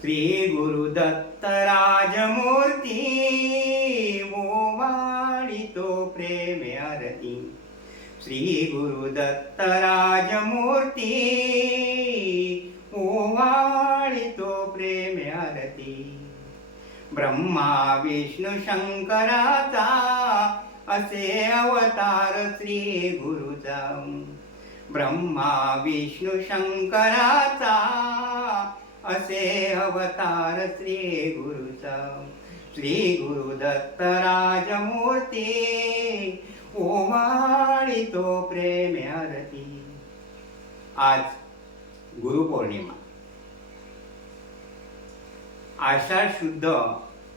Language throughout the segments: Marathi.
श्री गुरुदत्त राजमूर्ती ओवाळितो प्रेमे आरती। श्री गुरुदत्त राजमूर्ती ओवाळितो प्रेमे आरती। ब्रह्मा विष्णू शंकराचा असे अवतार श्री गुरुचा। ब्रह्मा विष्णू शंकराचा असे अवतार श्री गुरुचा। श्री गुरुदत्त राजमूर्ती ओवाळितो प्रेमे आरती। आज गुरुपौर्णिमा, आषाढ शुद्ध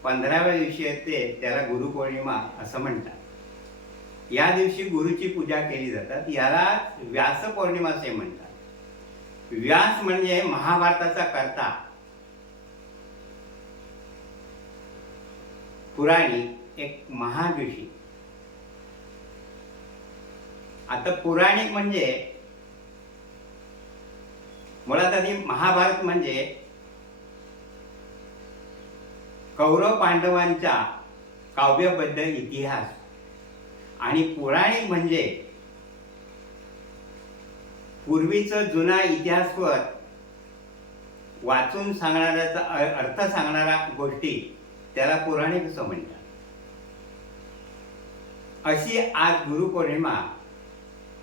15व्या दिवशी येते, त्याला गुरुपौर्णिमा असं म्हणतात। या दिवशी गुरुची पूजा केली जातात, याला व्यास पौर्णिमा असे म्हणतात। व्यास म्हणजे महाभारताचा कर्ता, पुराणिक, एक महान ऋषी। आता पुराणिक म्हणजे मुळात आधी महाभारत म्हणजे कौरव पांडवांचा काव्यबद्ध इतिहास, आणि पुराणिक म्हणजे पूर्वीचा जुना इतिहासवर वाचून सांगणाऱ्याचा अर्थ सांगणारा गोष्टी, त्याला पुराणिक असं म्हणतात। अशी आज गुरुपौर्णिमा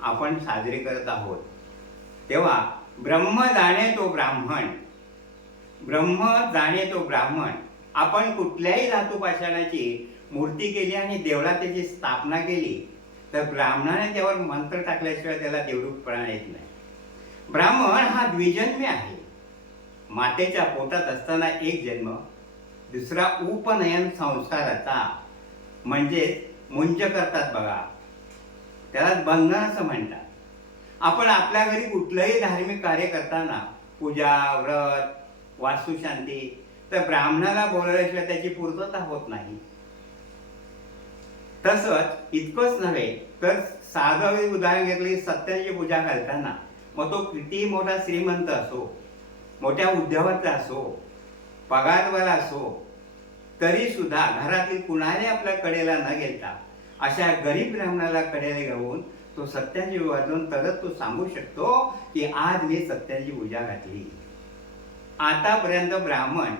आपण साजरी करत आहोत। तेव्हा ब्रह्म जाणे तो ब्राह्मण, ब्रह्म जाणे तो ब्राह्मण। आपण कुठल्याही धातू पाषाणाची मूर्ती केली आणि देवळात त्याची स्थापना केली तर ब्राह्मणाने त्यावर मंत्र टाकल्याशिवाय त्याला देवरूपपणा येत नाही। ब्राह्मण हा द्विजन्मी आहे। मातेच्या पोटात असताना एक जन्म, दुसरा उपनयन संस्काराचा, म्हणजे मुंज करतात बघा, त्याला बंधन असं म्हणतात। आपण आपल्या घरी कुठलंही धार्मिक कार्य करताना, पूजा, व्रत, वास्तुशांती, तर ब्राह्मणाला बोलवल्याशिवाय त्याची पूर्तता होत नाही। तसंच इतकंच नव्हे तर साधं उदाहरण घेतलं, सत्याची पूजा घालताना मग तो किती मोठा श्रीमंत असो, मोठ्या उद्योगाचा असो, पगारवाला असो, तरी सुद्धा घरातील कुणाला आपल्या कडेला न घेता अशा गरीब ब्राह्मणाला कडेला घेऊन तो सत्याची वाजवून तरच तो सांगू शकतो की आज मी सत्याची पूजा घातली। आतापर्यंत ब्राह्मण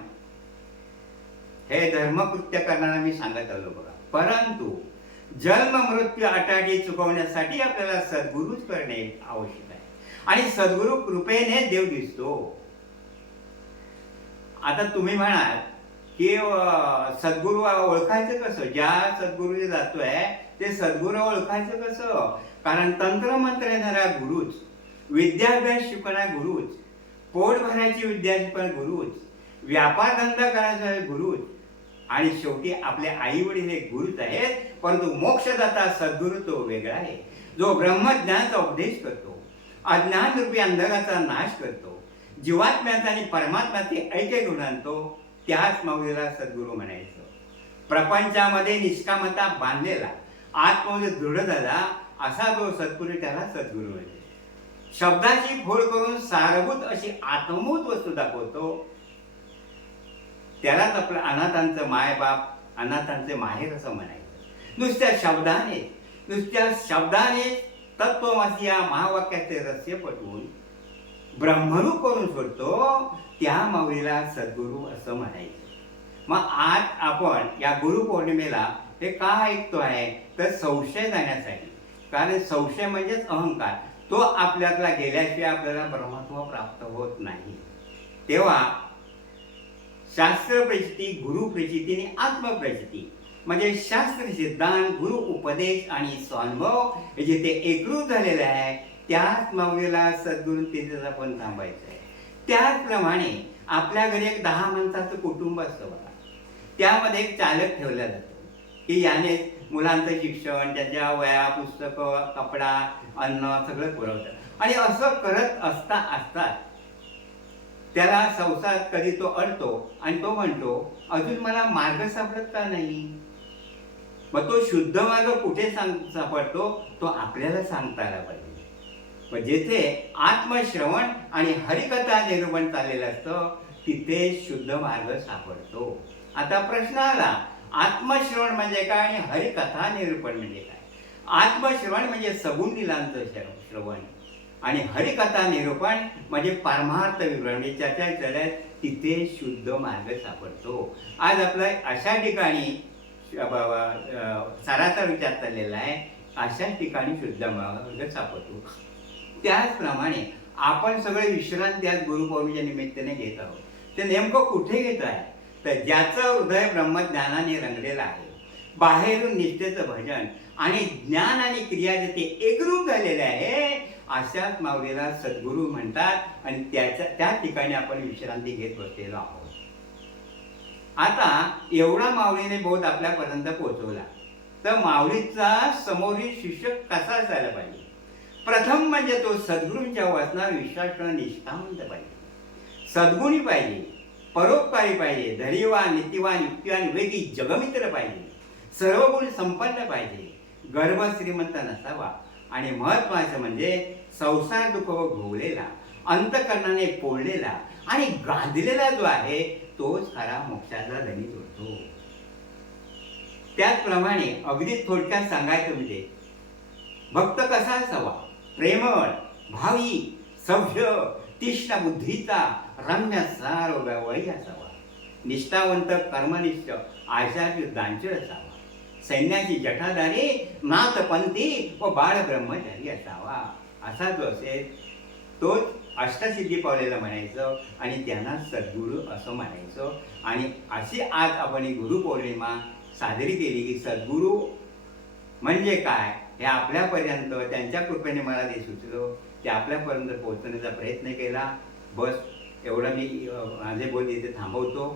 हे धर्मकृत्य करणारा मी सांगत आलो बघा, परंतु जन्म मृत्यू अटाटी चुकवण्यासाठी आपल्याला सद्गुरूच करणे आवश्यक आहे, आणि सद्गुरू कृपेने देव दिसतो। आता तुम्ही म्हणाल की सद्गुरू ओळखायचं कसं? ज्या सद्गुरूने जातोय ते सद्गुरू ओळखायचं कसं? कारण तंत्र मंत्र येणारा गुरुच, विद्याभ्यास शिकवणारा गुरुच, पोट भरायची विद्या शिकवणारा गुरुच, व्यापार धंदा करायचा गुरुच, आणि शेवटी आपले आई वडील हे गुरुच आहेत। परंतु मोक्षदाता सद्गुरू तो वेगळा आहे, जो ब्रह्मज्ञानाचा उपदेश करतो, अज्ञान रूपी अंधकाराचा नाश करतो, जीवात्म्याचा आणि परमात्म्याचे ऐक्य घेऊन आणतो, त्याच माऊलीला सद्गुरू म्हणायचं। प्रपंचामध्ये निष्कामता बांधलेला, आत्ममध्ये दृढ झाला असा जो सद्गुरू, त्याला सद्गुरू म्हणजे। शब्दाची फोड करून सारभूत अशी आत्मभूत वस्तू दाखवतो, त्यालाच आपलं अनाथांचं मायबाप, अनाथांचे माहेर असं म्हणायचं। नुसत्या शब्दाने तत्वमसी या महावाक्याचे रहस्य पटवून ब्रह्मरूप करून सोडतो, त्या माऊलीला सद्गुरू असं म्हणायचं। मग आज आपण या गुरुपौर्णिमेला हे का ऐकतो आहे तर संशय जाण्यासाठी, कारण संशय म्हणजेच अहंकार, तो आपल्यातला गेल्याशिवाय आपल्याला ब्रह्मत्व प्राप्त होत नाही। तेव्हा शास्त्र प्रचिती, गुरु प्रचिती आणि आत्मप्रचिती म्हणजे शास्त्र सिद्धांत, गुरु उपदेश आणि स्वानुभव हे जिथे एकरूप झालेलं आहे, त्याच माऊलीला सद्गुरू तिथेच आपण थांबायचं आहे। त्याचप्रमाणे आपल्या घरी एक 10 माणसाचं कुटुंब असतं बघा, त्यामध्ये एक चालक ठेवला जातो की याने मुलांचं शिक्षण, त्याच्या वया, पुस्तकं, कपडा, अन्न सगळं पुरवतात। आणि असं करत असता त्याला संसारात कधी तो अडतो आणि तो म्हणतो अजून मला मार्ग सापडत का नाही। मग तो शुद्ध मार्ग कुठे सापडतो तो आपल्याला सांगता आला पाहिजे। मग जेथे आत्मश्रवण आणि हरिकथा निरूपण चाललेलं असतं तिथे शुद्ध मार्ग सापडतो. आता प्रश्न आला, आत्मश्रवण म्हणजे काय आणि हरिकथा निरूपण म्हणजे काय? आत्मश्रवण म्हणजे सगुण लीलांचं श्रवण आणि हरिकथा निरूपण म्हणजे परमार्थ विवरण म्हणजे चर्चा चालत तिथे शुद्ध मार्ग सापडतो. आज आपला अशा ठिकाणी सराचा विचार चाललेला आहे, अशा ठिकाणी शुद्ध मार्ग सापडतो. त्याचप्रमाणे आपण सगळे विश्रांती आज गुरुपौर्णिमेच्या निमित्ताने घेत आहोत. ते नेमकं कुठे घेत आहे? तर ज्याचं हृदय ब्रह्मज्ञानाने रंगलेलं आहे, बाहेरून निष्ठेचं भजन आणि ज्ञान आणि क्रिया ते एकरूप झालेले आहे, अशाच माऊलीला सद्गुरू म्हणतात आणि त्या ठिकाणी आपण विश्रांती घेत बसलेलो आहोत. आता एवढा माऊलीने बोध आपल्यापर्यंत पोहोचवला, तर माऊलीचा समोरील शिष्य कसा असायला पाहिजे? प्रथम म्हणजे तो सद्गुरूंच्या वचनावर विश्वास करणं निष्ठावंत पाहिजे, सद्गुणी पाहिजे, परोपकारी पाहिजे, धैर्यवान, नीतिवान, युक्तिवान, वेगी, जगमित्र पाहिजे, सर्व गुण संपन्न पाहिजे, गर्भ श्रीमंत नसावा आणि महत्वाचं म्हणजे संसार दुःख भोगलेला, अंतकरणाने पोळलेला आणि गांधलेला जो आहे तोच खरा मोक्षाचा धनी जोडतो. त्याचप्रमाणे अगदी थोडक्यात सांगायचं म्हणजे भक्त कसा असावा? प्रेमळ, भावी, सभ्य, तीक्ष्ण बुद्धीचा, रम्य सार्वभौमी असावा, निष्ठावंत, कर्मनिष्ठ, आशाची दांचळ असावा, सैन्याची जठाधारी, नाथपंथी व बाळ ब्रह्मचारी असावा. असा जो असेल तोच अष्टसिद्धी पावलेला म्हणायचं आणि त्यांना सद्गुरू असं म्हणायचं. आणि अशी आज आपण ही गुरुपौर्णिमा साजरी केली की सद्गुरू म्हणजे काय हे आपल्यापर्यंत त्यांच्या कृपेने मला जे सुचलं ते आपल्यापर्यंत पोहोचवण्याचा प्रयत्न केला. बस एवढं मी माझे बोल इथे थांबवतो.